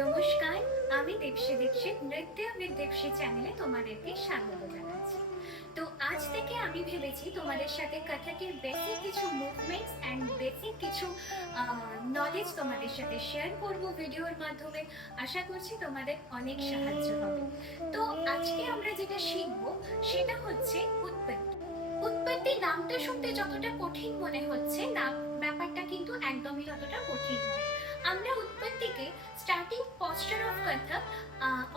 নমস্কার, আমি দেবশ্রী দীক্ষিত নৃত্য উইথ দেবশ্রী চ্যানেলে তোমাদেরকে স্বাগত জানাচ্ছি। তো আজ থেকে আমি ভেবেছি তোমাদের সাথে কথকের বেসিক কিছু মুভমেন্টস অ্যান্ড বেসিক কিছু নলেজ তোমাদের সাথে শেয়ার করব ভিডিওর মাধ্যমে। আশা করছি তোমাদের অনেক সাহায্য হবে। তো আজকে আমরা যেটা শিখবো সেটা হচ্ছে উৎপত্তি। উৎপত্তি নামটা শুনতে যতটা কঠিন মনে হচ্ছে না, ব্যাপারটা কিন্তু একদমই ততটা কঠিন নয়। আমরা উৎপত্তিকে স্টার্টিং পশ্চার অফ কথক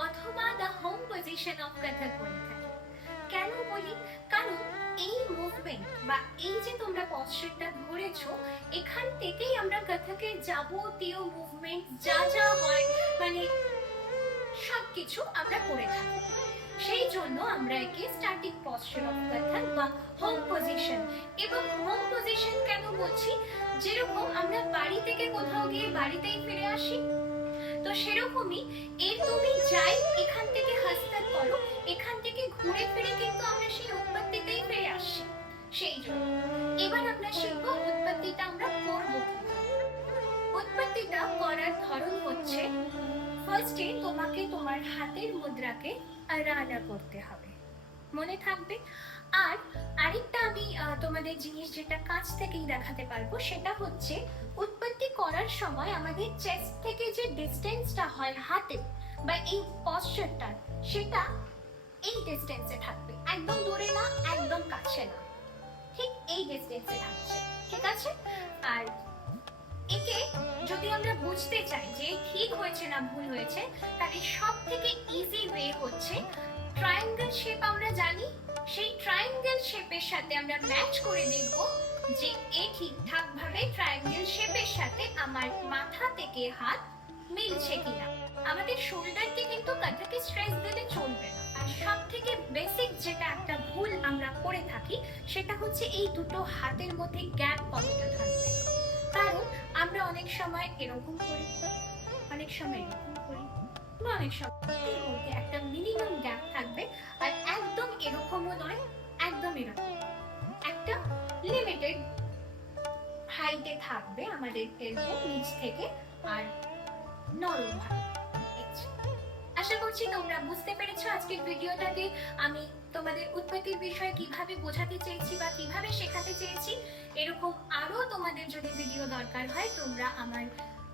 অথবা দ্য হোম পজিশন অফ কথক বলে থাকি। কেন বলি? কারণ এই মুভমেন্ট বা এই যে তোমরা পশ্চারটা ধরেছো, এখান থেকেই আমরা কথকের যাবতীয় মুভমেন্ট যা যা হয় মানে সবকিছু আমরা করে থাকি। সেই জন্য আমরা একে স্ট্যাটিক পশ্চার অফ কথক বা হোম পজিশন। এবং হোম পজিশন কেন বলছি? যেরকম আমরা বাড়ি থেকে কোথাও গিয়ে বাড়িতেই ফিরে আসি, তো সেরকমই এর তুমি যাই এখান থেকে হস্তক করো, এখান থেকে ঘুরে ফিরে কিন্তু আমরা সেই উৎপত্তিতেই ফিরে আসি। সেই জন্য এবার আমরা শিখবো উৎপত্তিটা আমরা করবো। উৎপত্তিটা করার ধরন হচ্ছে, ফার্স্টে তোমাকে তোমার হাতের মুদ্রাকে আড়াআড়া করতে হবে, মনে থাকবে। আর আরেকটা আমি তোমাদের জিনিস যেটা কাছ থেকেই দেখাতে পারবো সেটা হচ্ছে উৎপত্তি করার সময় আমাদের চেস্ট থেকে যে ডিস্টেন্সটা হয় হাতে বা এই পশ্চারটা, সেটা এই ডিস্টেন্সে থাকবে, একদম দূরে না, একদম কাছে না, ঠিক এই ডিস্টেন্সে থাকছে, ঠিক আছে? আর একে যদি আমরা বুঝতে চাই যে ঠিক হয়েছে না ভুল হয়েছে, তাহলে সব থেকে ইজি ওয়ে হচ্ছে ট্রায়াঙ্গেল শেপ। আমরা জানি সেই ট্রায়াঙ্গেল শেপের সাথে আমরা ম্যাচ করে দেখব যে এ ঠিকঠাক ভাবে ট্রায়াঙ্গেল শেপের সাথে আমার মাথা থেকে হাত মিলছে কিনা। আমাদের শোল্ডারকে কিন্তু কথাকে স্ট্রেস দিলে চলবে না। আর সব থেকে বেসিক যেটা একটা ভুল আমরা করে থাকি সেটা হচ্ছে এই দুটো হাতের মধ্যে গ্যাপ কতটা থাকবে। কারণ আমরা অনেক সময় এরকম করি, অনেক সময় এরকম করি, অনেক সময় মধ্যে একটা মিনিমাম গ্যাপ থাকবে। আর একদম এরকমও নয়, একদম এরকম একটা লিমিটেড হাইটে থাকবে আমাদের এরকম নিচ থেকে আর নরম ভাবে। আশা করছি তোমরা বুঝতে পেরেছো আজকের ভিডিওটাতে আমি তোমাদের উৎপত্তির বিষয়ে কিভাবে বোঝাতে চেয়েছি বা কিভাবে শেখাতে চেয়েছি। এরকম আরো তোমাদের যদি ভিডিও দরকার হয় তোমরা আমার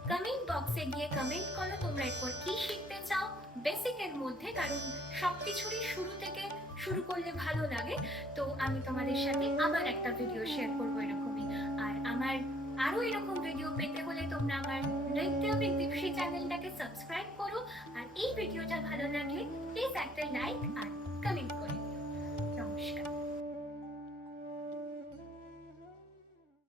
কমেন্ট বক্সে গিয়ে কমেন্ট করো তোমরা এরপর কি শিখতে চাও বেসিকের মধ্যে। কারণ সবকিছুরই শুরু থেকে শুরু করলে ভালো লাগে। তো আমি তোমাদের সাথে আবার একটা ভিডিও শেয়ার করবো এরকমই। আর আমার আরো এরকম ভিডিও পেতে হলে তোমরা আমার নৃত্য উইথ দেবশ্রী চ্যানেলটাকে সাবস্ক্রাইব করো। আর এই ভিডিওটা ভালো লাগলে প্লিজ একটা লাইক আর কমেন্ট